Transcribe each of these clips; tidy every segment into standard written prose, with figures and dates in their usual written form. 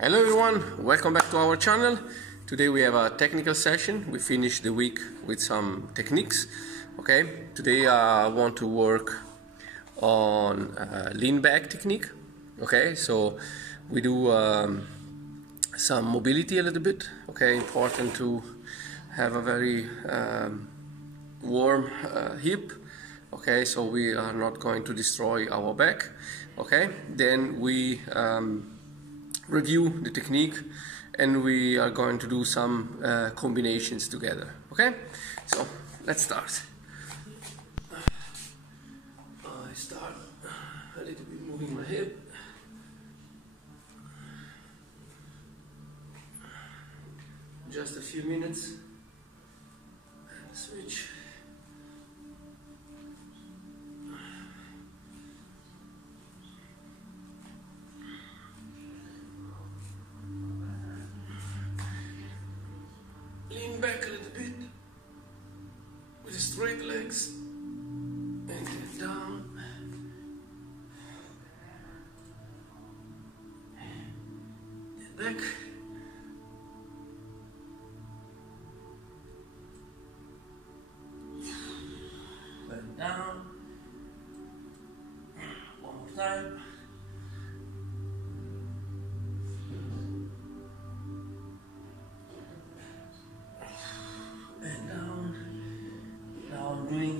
Hello everyone, welcome back to our channel. Today we have a technical session. We finished the week with some techniques. Okay, today I want to work on lean back technique. Okay, so we do some mobility a little bit. Okay, important to have a very warm hip. Okay, so we are not going to destroy our back. Okay, then we review the technique and we are going to do some combinations together. Okay, so let's start. I start a little bit moving my hip. Just a few minutes and switch. Lean back a little bit with straight legs and get down. Get back. Bend down. One more time. And down. Now I'm doing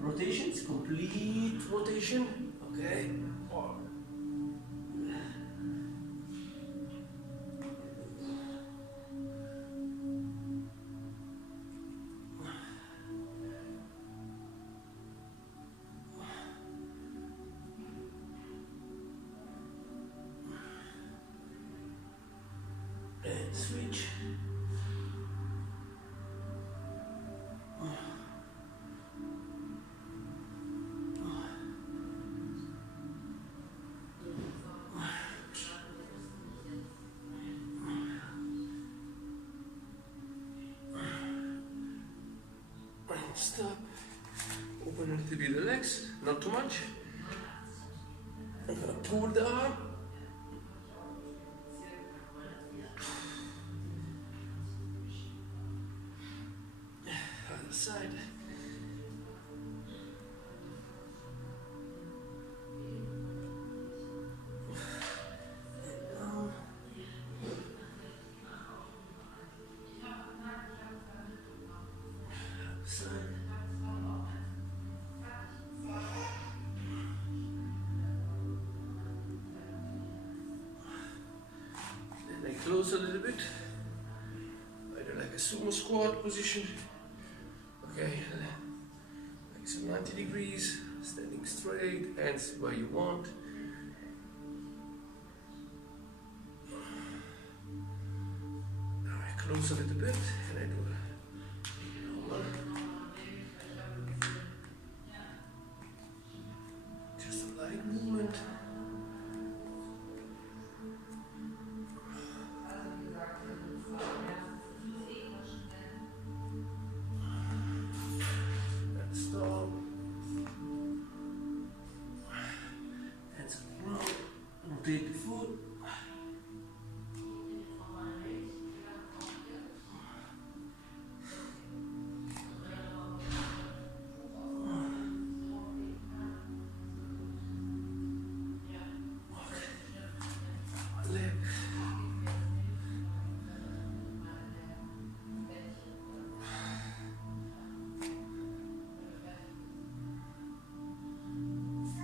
rotations, complete rotation. Okay. And switch. Stop. Open a little bit the legs, not too much. I'm gonna pull the arm. Other side. And down. Other side. Close a little bit, either like a sumo squat position, okay, like some 90 degrees, standing straight, hands where you want. Now I close a little bit and I do normal. Just a light movement. Rotate the foot. Leg.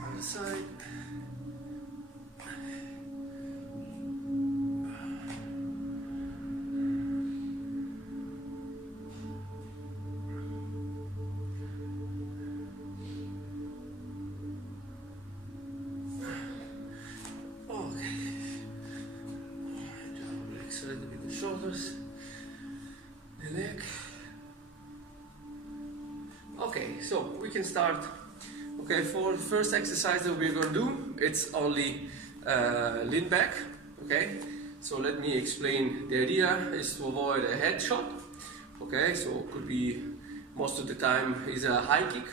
Other side. A little bit the shoulders, the neck. Okay, so we can start. Okay, for the first exercise that we're going to do, it's only lean back. Okay, so let me explain. The idea is to avoid a head shot. Okay, so it could be, most of the time is a high kick.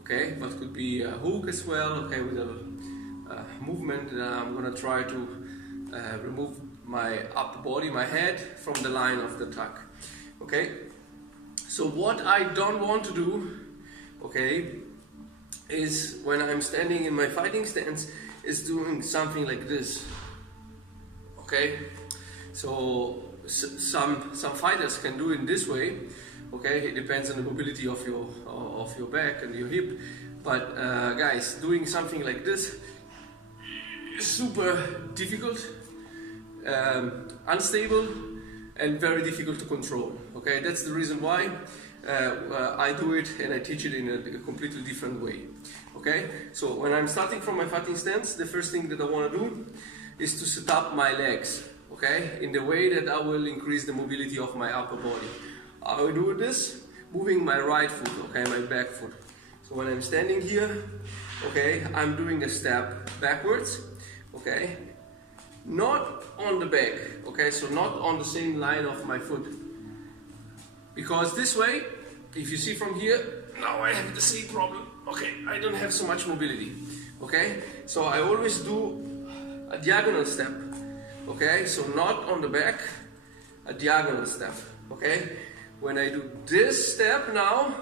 Okay, but could be a hook as well. Okay, with a movement that I'm going to try to remove my upper body, my head, from the line of the tuck. Okay? So what I don't want to do, okay, is when I'm standing in my fighting stance, is doing something like this. Okay? So some fighters can do it this way. Okay, it depends on the mobility of your back and your hip. But guys, doing something like this is super difficult, unstable, and very difficult to control. Okay, that's the reason why I do it and I teach it in a completely different way. Okay, so when I'm starting from my fighting stance, the first thing that I want to do is to set up my legs. Okay, in the way that I will increase the mobility of my upper body. I will do this moving my right foot, okay, my back foot. So when I'm standing here, okay, I'm doing a step backwards, okay, not on the back, okay, so not on the same line of my foot. Because this way, if you see from here, now I have the same problem, okay, I don't have so much mobility, okay. So I always do a diagonal step, okay, so not on the back, a diagonal step, okay. When I do this step now,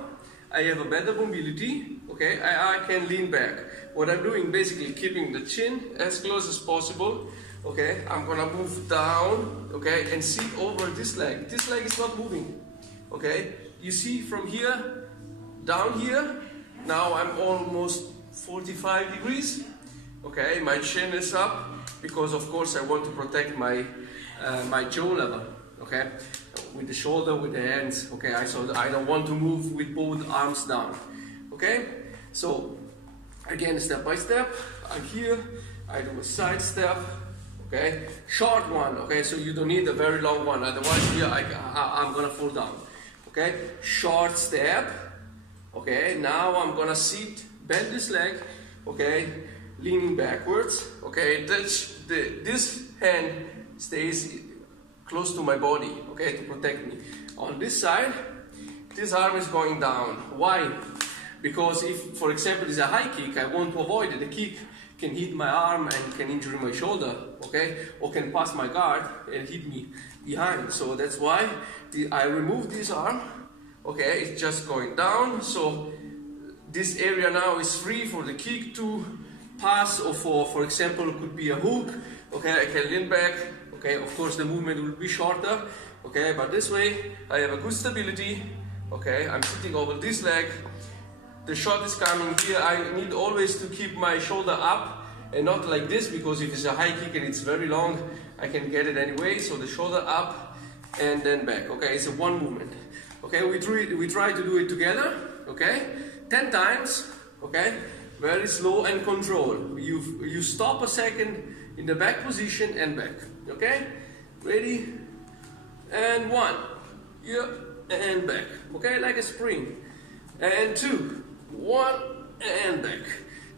I have a better mobility, okay, I can lean back. What I'm doing, basically keeping the chin as close as possible, okay, I'm gonna move down, okay, and see over this leg. This leg is not moving, okay. You see from here, down here, now I'm almost 45 degrees, okay, my chin is up, because of course I want to protect my, my jaw level, okay. With the shoulder, with the hands, okay, so I don't want to move with both arms down, okay. So again, step by step, I'm here, I do a side step, okay, short one, okay, so you don't need a very long one, otherwise here I'm gonna fall down, okay, short step, okay, now I'm gonna sit, bend this leg, okay, leaning backwards, okay, this hand stays close to my body, okay, to protect me. On this side, this arm is going down. Why? Because if, for example, it's a high kick, I want to avoid it. The kick can hit my arm and can injure my shoulder, okay, or can pass my guard and hit me behind. So that's why I remove this arm, okay, it's just going down. So this area now is free for the kick to pass, or for example, it could be a hook, okay, I can lean back. Okay, of course the movement will be shorter, okay, but this way I have a good stability, okay, I'm sitting over this leg, the shot is coming here, I need always to keep my shoulder up and not like this, because if it's a high kick and it's very long, I can get it anyway, so the shoulder up and then back, okay, it's a one movement, okay, we try to do it together, okay, 10 times, okay, very slow and controlled, you stop a second in the back position and back. Okay, ready, and 1, yeah, and back, okay, like a spring, and 2, 1, and back,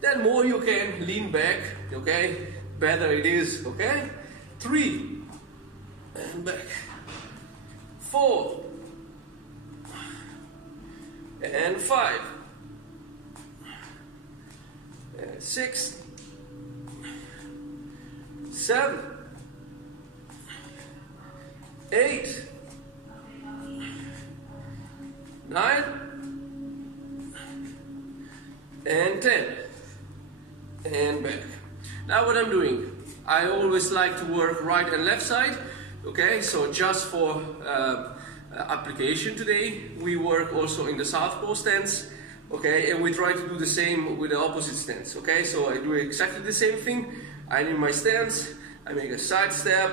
then more you can lean back, okay, better it is, okay, 3, and back, 4, and 5, and 6, 7, 8, 9, and 10, and back. Now what I'm doing, I always like to work right and left side, okay, so just for application today, we work also in the Southpaw stance, okay, and we try to do the same with the opposite stance, okay, so I do exactly the same thing. I'm in my stance, I make a side step.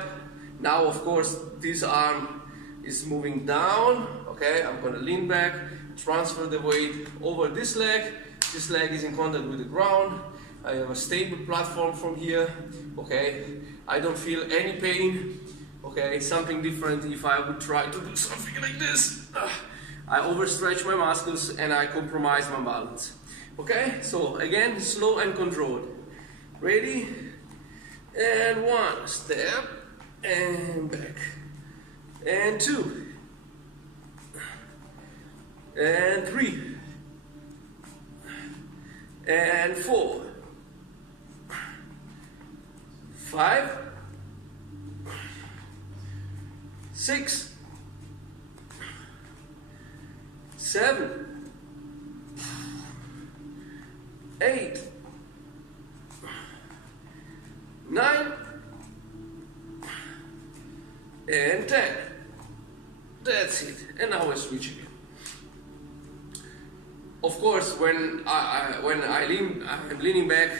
Now of course this arm is moving down, okay, I'm gonna lean back, transfer the weight over this leg is in contact with the ground, I have a stable platform from here, okay, I don't feel any pain, okay, something different if I would try to do something like this, I overstretch my muscles and I compromise my balance, okay, so again, slow and controlled, ready, and 1, step, and back, and 2, and 3, and 4, 5, 6, 7, 8, 9, and 10. That's it. And now I switch again. Of course, when I'm leaning back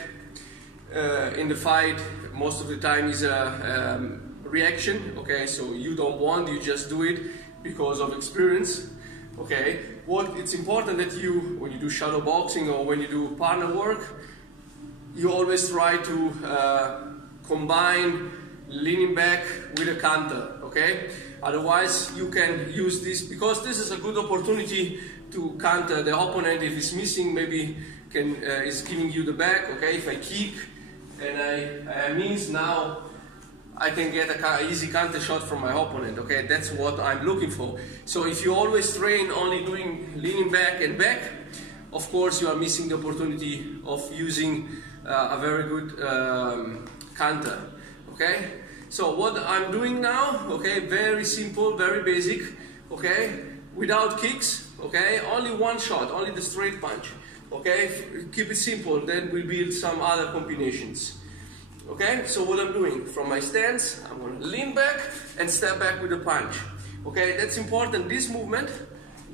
in the fight, most of the time is a reaction. Okay, so you don't want, you just do it because of experience. Okay, it's important that you, when you do shadow boxing or when you do partner work, you always try to combine leaning back with a counter. Okay, otherwise you can use this, because this is a good opportunity to counter the opponent. If he's missing, maybe is giving you the back. Okay, if I kick and I miss, now I can get an easy counter shot from my opponent. Okay, that's what I'm looking for. So if you always train only doing leaning back and back, of course you are missing the opportunity of using a very good counter. Okay, so what I'm doing now, okay, very simple, very basic, okay, without kicks, okay, only one shot, only the straight punch. Okay, keep it simple, then we'll build some other combinations. Okay, so what I'm doing, from my stance, I'm going to lean back and step back with a punch. Okay, that's important, this movement,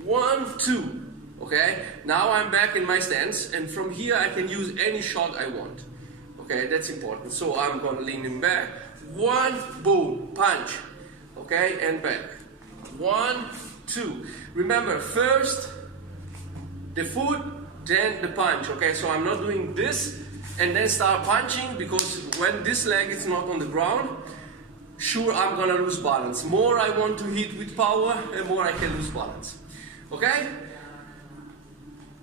1, 2. Okay, now I'm back in my stance, and from here I can use any shot I want. Okay, that's important. So I'm going to lean him back, 1, boom, punch. Okay, and back, 1, 2. Remember, first the foot, then the punch. Okay, so I'm not doing this and then start punching, because when this leg is not on the ground, sure, I'm gonna lose balance. More I want to hit with power, and more I can lose balance. Okay,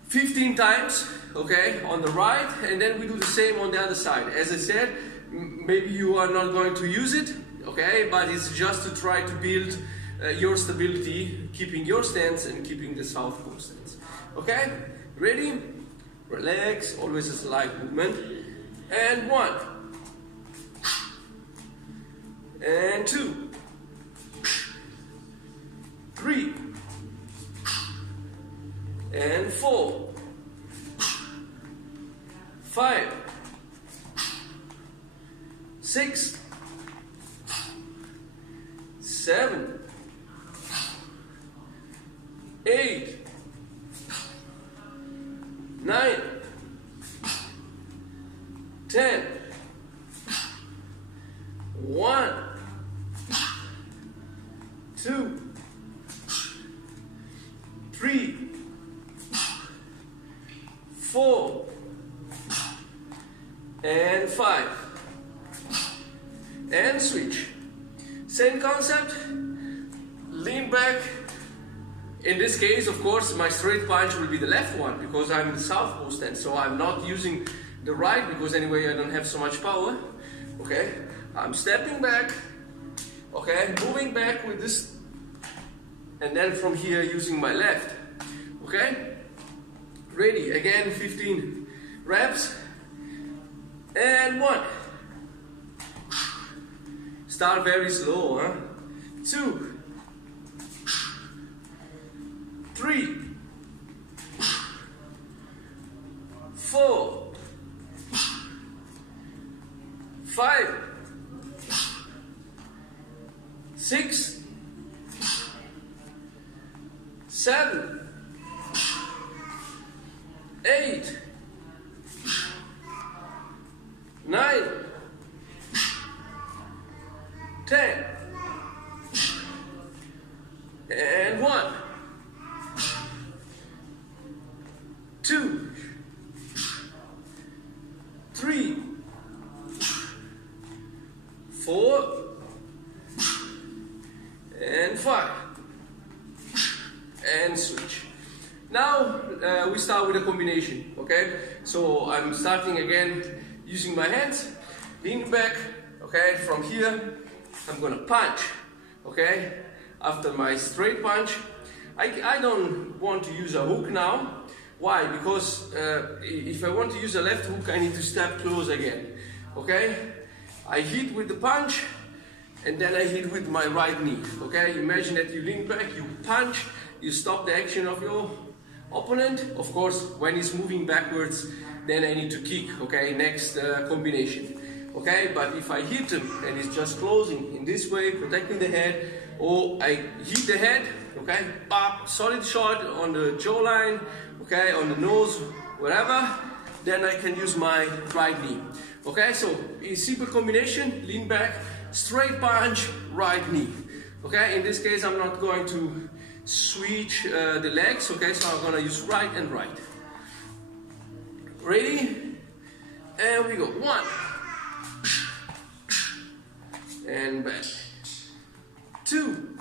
15 times, okay, on the right, and then we do the same on the other side. As I said, maybe you are not going to use it, okay, but it's just to try to build your stability, keeping your stance and keeping the southpaw stance. Okay, ready? Relax, always a slight movement. And 1. And 2. 3. And 4. 5. 6. 7. 8. 9, 10, 1, 2, 3, 4, and 5, and switch. Same concept, lean back. In this case, of course, my straight punch will be the left one, because I'm in the southpaw stance, so I'm not using the right, because anyway I don't have so much power. Okay, I'm stepping back, okay, moving back with this, and then from here using my left. Okay, ready, again 15 reps, and 1. Start very slow, huh? 2, 3, 4, 5, 6, 7, 8, 9, 10, and 1, 2, 3, 4, and 5, and switch. Now we start with a combination. Okay, so I'm starting again using my hands, leaning back. Okay, from here I'm gonna punch. Okay, after my straight punch, I don't want to use a hook now. Why? Because if I want to use a left hook, I need to step close again. Okay? I hit with the punch, and then I hit with my right knee. Okay, imagine that you lean back, you punch, you stop the action of your opponent. Of course, when he's moving backwards, then I need to kick. Okay, next combination. Okay, but if I hit him and he's just closing in this way, protecting the head, or I hit the head, okay, solid shot on the jawline, okay, on the nose, wherever, then I can use my right knee. Okay, so a simple combination, lean back, straight punch, right knee. Okay, in this case I'm not going to switch the legs, okay, so I'm gonna use right and right. Ready? And we go. 1. And back. 2.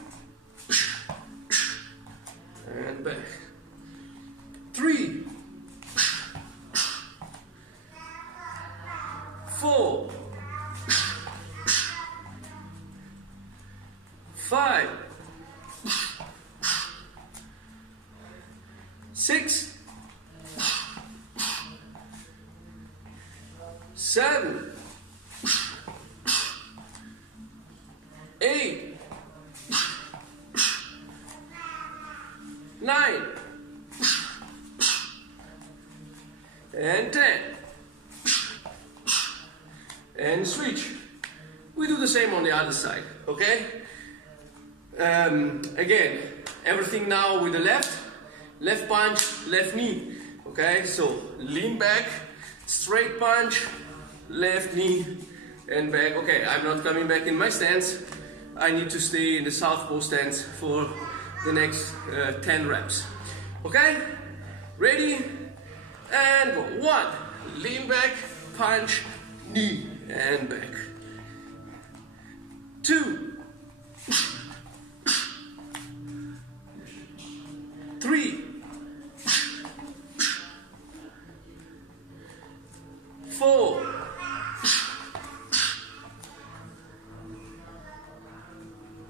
And back. 3. 4. 5. 6. 7. 8. 9. And 10. And switch. We do the same on the other side, okay? Again, everything now with the left punch, left knee, okay? So lean back, straight punch, left knee, and back. Okay, I'm not coming back in my stance. I need to stay in the Southpaw stance for the next 10 reps. Okay? Ready? And go. 1. Lean back, punch, knee, and back. 2. 3. 4.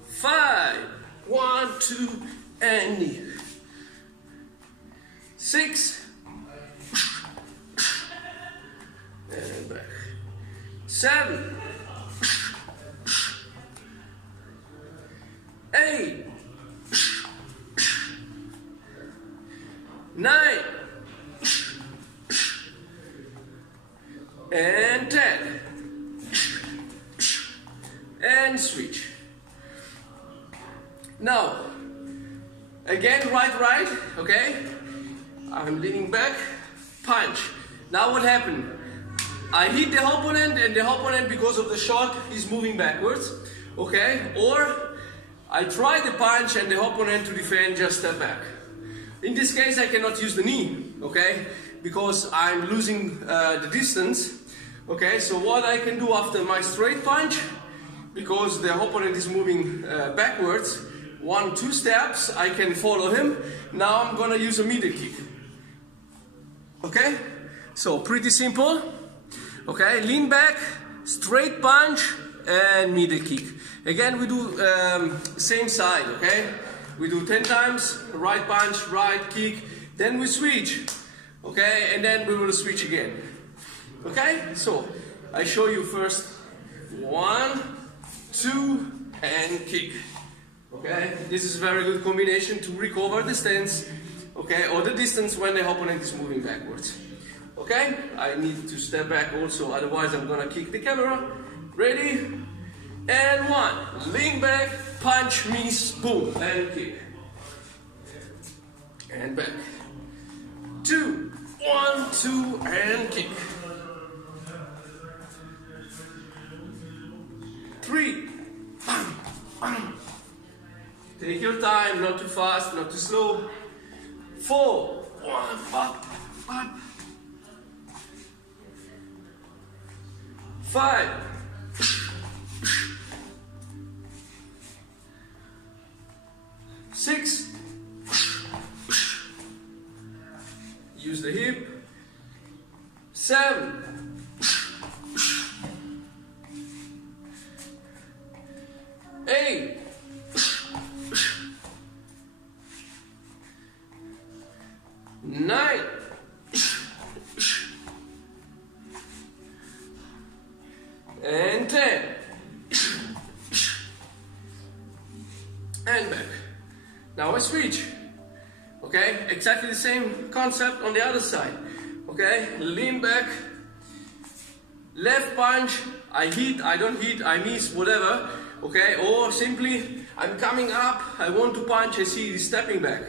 5. 1, 2, and knee. 6. And back. 7. 8. 9. And 10. And switch. Now, again, right, okay? I'm leaning back, punch. Now what happened? I hit the opponent, and the opponent, because of the shot, is moving backwards, okay? Or I try the punch and the opponent to defend, just step back. In this case, I cannot use the knee, okay? Because I'm losing the distance, okay? So what I can do after my straight punch, because the opponent is moving backwards, 1, 2 steps, I can follow him. Now I'm gonna use a middle kick. Okay? So pretty simple. Okay, lean back, straight punch, and middle kick. Again, we do same side, okay? We do 10 times, right punch, right kick, then we switch. Okay, and then we will switch again. Okay, so I show you first 1, 2, and kick. Okay, this is a very good combination to recover the stance, okay, or the distance when the opponent is moving backwards. Okay, I need to step back also, otherwise I'm gonna kick the camera. Ready? And 1, lean back, punch, miss, boom, and kick. And back. 2, 1, 2, and kick. 3, bam, bam. Take your time, not too fast, not too slow. 4, 1, up, up. 5, 6, use the hip. 7, 8, 9, 10. and back. Now I switch. Okay, exactly the same concept on the other side. Okay, lean back, left punch, I hit, I don't hit, I miss, whatever. Okay, or simply I'm coming up, I want to punch, I see he's stepping back.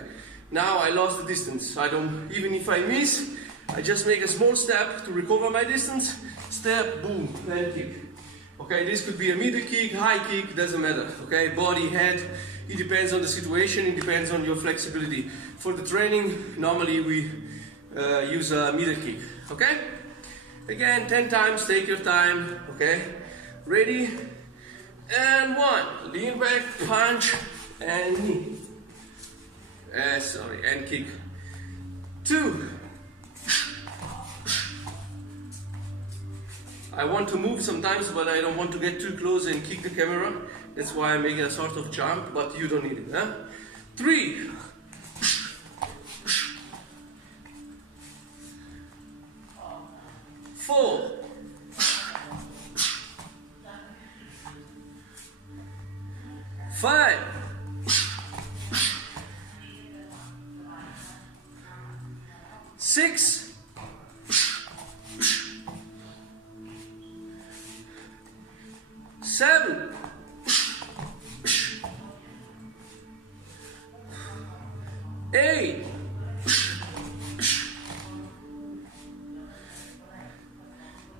Now I lost the distance. I don't, even if I miss, I just make a small step to recover my distance. Step, boom, then kick. Okay, this could be a middle kick, high kick, doesn't matter. Okay, body, head, it depends on the situation, it depends on your flexibility. For the training, normally we use a middle kick. Okay? Again, 10 times, take your time. Okay? Ready? And 1. Lean back, punch, and knee. And kick. 2. I want to move sometimes, but I don't want to get too close and kick the camera. That's why I'm making a sort of jump, but you don't need it. Huh? 3. 4. 5. 6. 7. 8.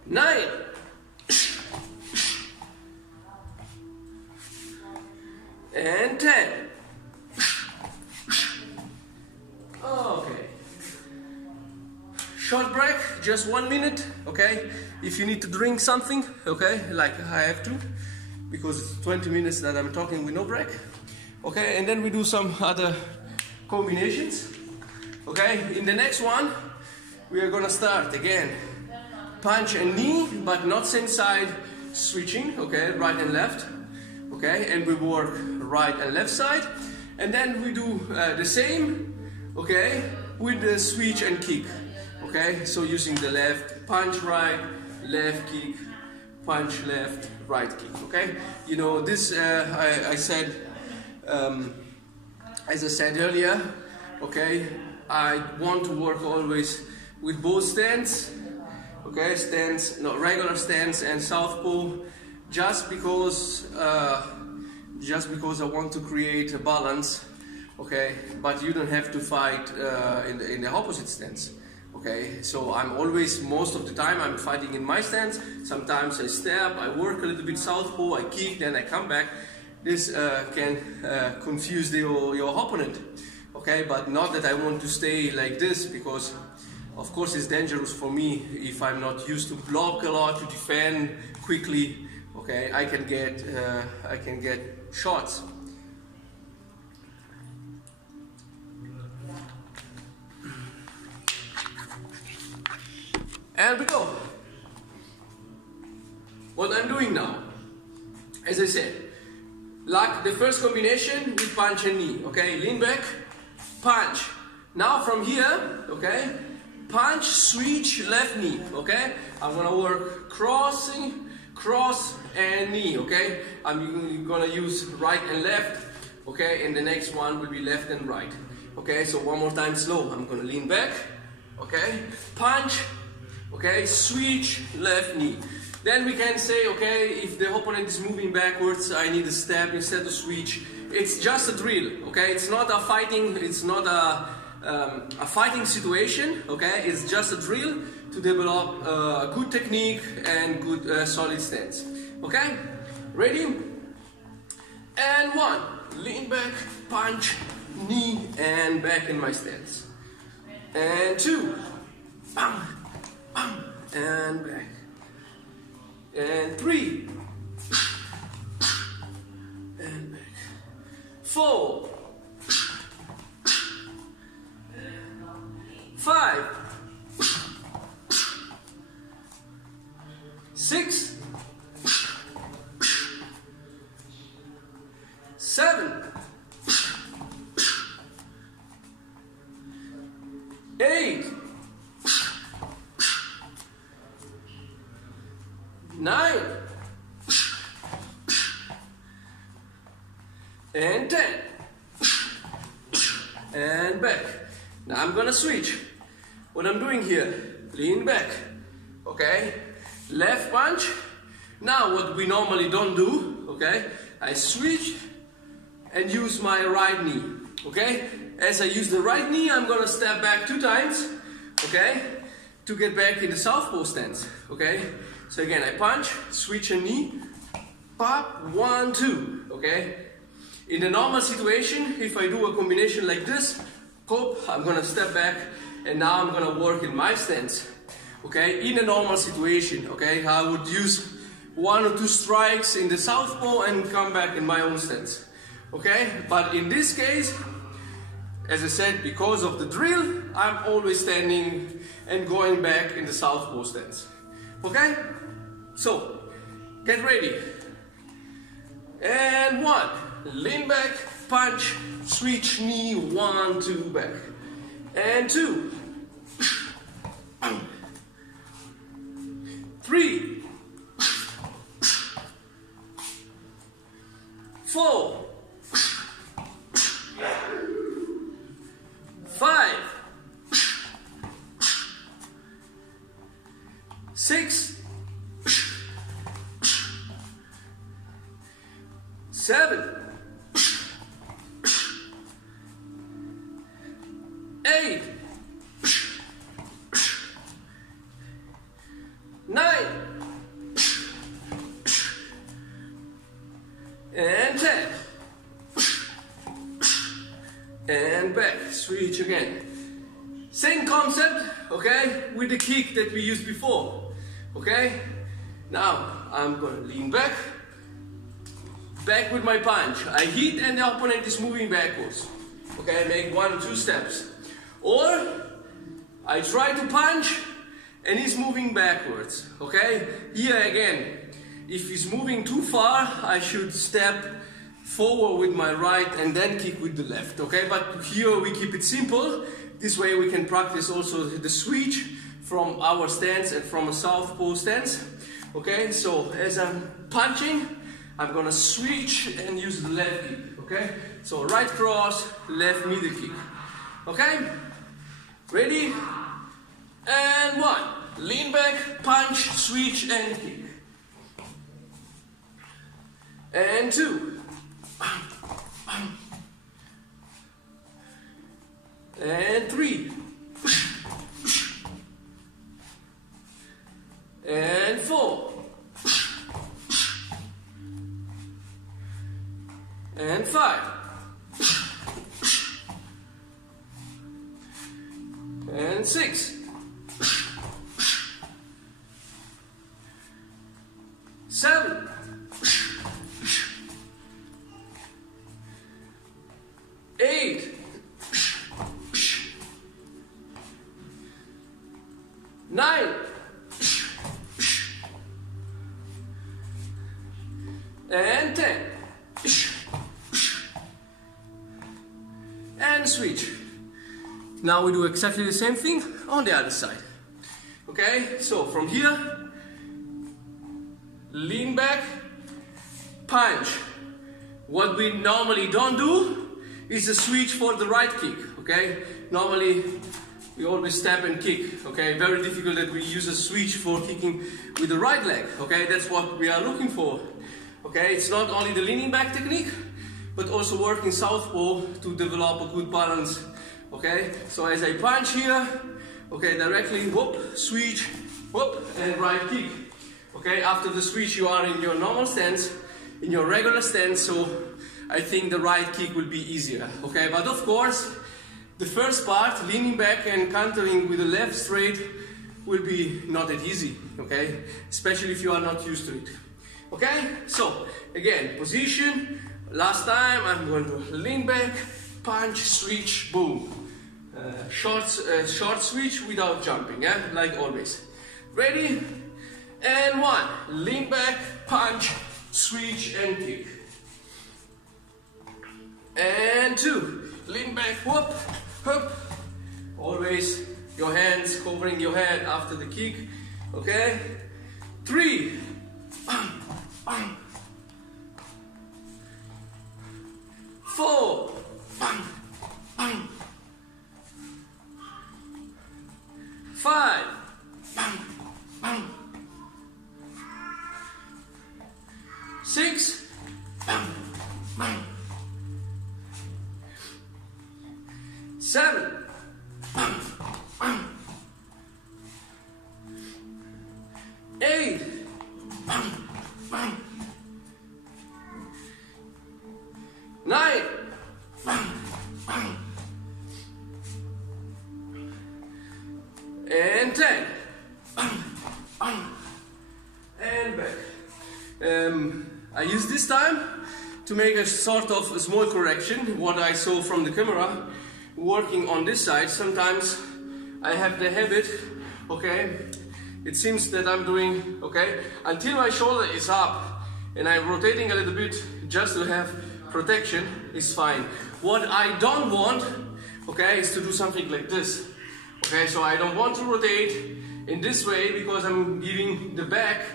9. 10. Okay. Short break, just 1 minute, okay? If you need to drink something, okay, like I have to, because it's 20 minutes that I'm talking with no break. Okay, and then we do some other combinations. Okay, in the next one, we are gonna start again. Punch and knee, but not same side, switching, okay, right and left. Okay, and we work right and left side. And then we do the same, okay, with the switch and kick. Okay, so using the left, punch right, left kick, punch left, right kick. Okay, you know this. I said, as I said earlier. Okay, I want to work always with both stance. Okay, stance, not regular stance and southpaw, just because I want to create a balance. Okay, but you don't have to fight in the opposite stance. Okay, so I'm always, most of the time, I'm fighting in my stance. Sometimes I step, I work a little bit southpaw, I kick, then I come back. This can confuse your opponent. Okay, but not that I want to stay like this, because of course it's dangerous for me if I'm not used to block a lot, to defend quickly. Okay, I can get shots. And we go. What I'm doing now, as I said, like the first combination with punch and knee. Okay, lean back, punch. Now from here, okay, punch, switch, left knee. Okay, I'm gonna work crossing, cross and knee. Okay, I'm gonna use right and left. Okay, and the next one will be left and right. Okay, so one more time slow. I'm gonna lean back. Okay, punch. Okay, switch, left knee. Then we can say, okay, if the opponent is moving backwards, I need a step instead of switch. It's just a drill, okay? It's not a fighting, it's not a fighting situation, okay? It's just a drill to develop a good technique and good solid stance. Okay, ready? And 1, lean back, punch, knee, and back in my stance. And 2, bam, bam, and back. And 3, and back. 4, 5, 6, 7, 8, 9, and 10, and back. Now I'm gonna switch. What I'm doing here, lean back, okay? Left punch. Now what we normally don't do, okay? I switch and use my right knee, okay? As I use the right knee, I'm gonna step back 2 times, okay? To get back in the southpaw stance, okay? So again, I punch, switch a knee, pop, 1, 2, okay? In a normal situation, if I do a combination like this, pop, I'm gonna step back, and now I'm gonna work in my stance, okay? In a normal situation, okay? I would use 1 or 2 strikes in the southpaw and come back in my own stance, okay? But in this case, as I said, because of the drill, I'm always standing and going back in the southpaw stance, okay? So, get ready. And 1, lean back, punch, switch knee, 1, 2, back. And 2, 3, 4, 5, 6, 7, 8, 9, and 10, and back, switch again. Same concept, okay, with the kick that we used before, okay? Now, I'm gonna lean back with my punch. I hit and the opponent is moving backwards, okay? I make 1 or 2 steps. Or, I try to punch and he's moving backwards, okay? Here again, if he's moving too far, I should step forward with my right and then kick with the left, okay? But here we keep it simple. This way we can practice also the switch from our stance and from a southpaw stance, okay? So as I'm punching, I'm gonna switch and use the left kick, okay? So right cross, left middle kick, okay? Ready? And 1, lean back, punch, switch and kick. And 2, and 3, and 4, and 5, and 6, 7, 8, 9, and 10, and switch. Now we do exactly the same thing on the other side, okay? So from here, lean back, punch. What we normally don't do is a switch for the right kick, okay? Normally we always step and kick, okay? Very difficult that we use a switch for kicking with the right leg, okay? That's what we are looking for, okay? It's not only the leaning back technique, but also working southpaw to develop a good balance, okay? So as I punch here, okay, directly, whoop, switch, whoop, and right kick. Okay, after the switch you are in your normal stance, in your regular stance, so I think the right kick will be easier, okay? But of course, the first part, leaning back and countering with the left straight, will be not that easy, okay? Especially if you are not used to it, okay? So, again, position, last time I'm going to lean back, punch, switch, boom. Short switch without jumping, yeah? Like always. Ready? And 1, lean back, punch, switch and kick. And 2, lean back, whoop, whoop. Always your hands covering your head after the kick, okay? 3, 4, 5, 6, 7, 8, 9, 10, and back. I use this time to make a sort of a small correction what I saw from the camera working on this side. Sometimes I have the habit, okay, it seems that I'm doing, okay, until my shoulder is up and I'm rotating a little bit just to have protection is fine. What I don't want, okay, is to do something like this. Okay, so I don't want to rotate in this way because I'm giving the back,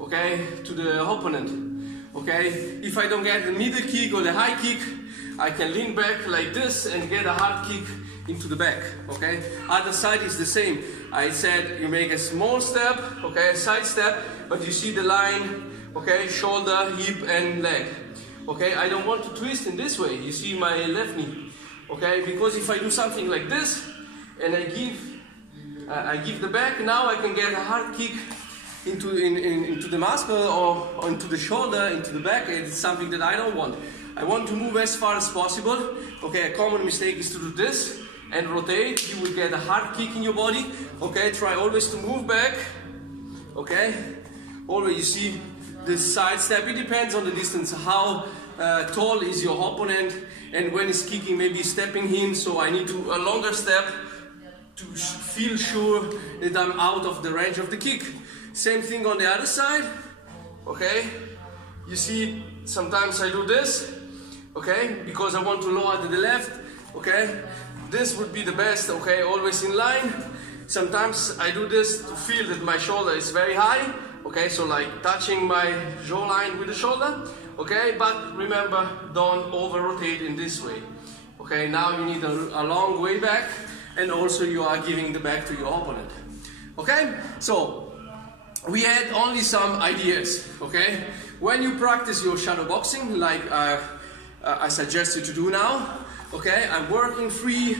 okay, to the opponent. Okay, if I don't get the middle kick or the high kick, I can lean back like this and get a hard kick into the back. Okay, other side is the same. I said you make a small step, okay, a side step, but you see the line, okay, shoulder, hip and leg. Okay, I don't want to twist in this way. You see my left knee. Okay, because if I do something like this and I give the back, now I can get a hard kick into the muscle or into the shoulder, into the back. It's something that I don't want. I want to move as far as possible. Okay, a common mistake is to do this and rotate. You will get a hard kick in your body. Okay, try always to move back. Okay, always you see this side step. It depends on the distance, how tall is your opponent, and when he's kicking, maybe stepping him. So I need to a longer step to feel sure that I'm out of the range of the kick. Same thing on the other side. Okay, you see sometimes I do this, okay, because I want to lower to the left. Okay, this would be the best. Okay, always in line. Sometimes I do this to feel that my shoulder is very high. Okay, so like touching my jawline with the shoulder. Okay, but remember, don't over rotate in this way. Okay, now you need a long way back, and also you are giving the back to your opponent. Okay, so we had only some ideas. Okay, when you practice your shadow boxing, like I suggest you to do now. Okay, I'm working free,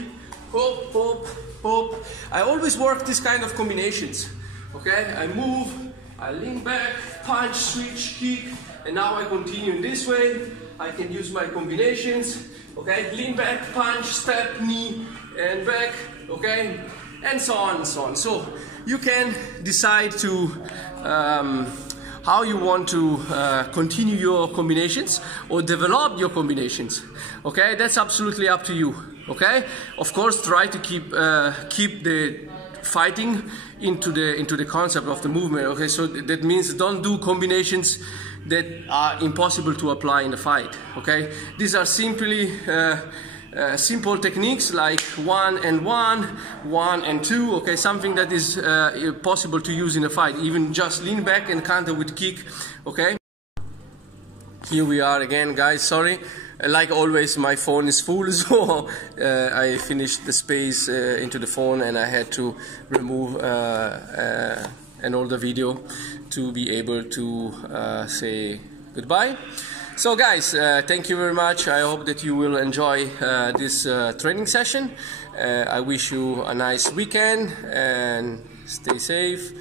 hop, hop, hop. I always work this kind of combinations. Okay, I move, I lean back, punch, switch, kick, and now I continue in this way. I can use my combinations. Okay, lean back, punch, step, knee, and back. Okay, and so on and so on. So you can decide to how you want to continue your combinations or develop your combinations. Okay, that's absolutely up to you. Okay, of course, try to keep the fighting into the concept of the movement. Okay, so that means don't do combinations that are impossible to apply in a fight. Okay, these are simply simple techniques like 1 and 1, 1 and 2. Okay, something that is possible to use in a fight. Even just lean back and counter with kick. Okay. Here we are again, guys. Sorry. Like always, my phone is full, so I finished the space into the phone, and I had to remove an older video to be able to say goodbye. So guys, thank you very much. I hope that you will enjoy this training session. I wish you a nice weekend and stay safe.